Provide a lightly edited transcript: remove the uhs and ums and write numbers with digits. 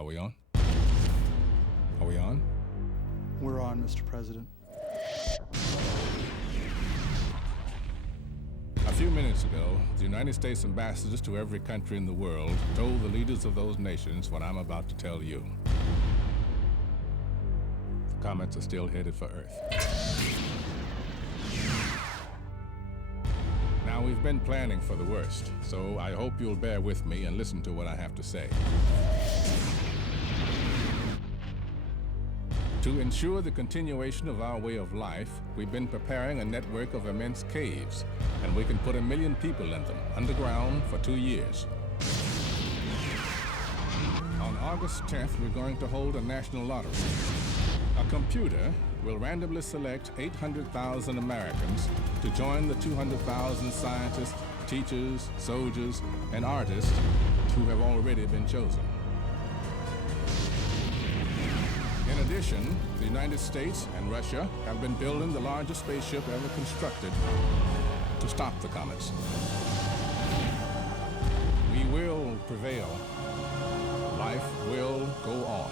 Are we on? Are we on? We're on, Mr. President. A few minutes ago, the United States ambassadors to every country in the world told the leaders of those nations what I'm about to tell you. The comets are still headed for Earth. Now, we've been planning for the worst, so I hope you'll bear with me and listen to what I have to say. To ensure the continuation of our way of life, we've been preparing a network of immense caves, and we can put 1 million people in them, underground, for 2 years. On August 10th, we're going to hold a national lottery. A computer will randomly select 800,000 Americans to join the 200,000 scientists, teachers, soldiers, and artists who have already been chosen. In addition, the United States and Russia have been building the largest spaceship ever constructed to stop the comets. We will prevail. Life will go on.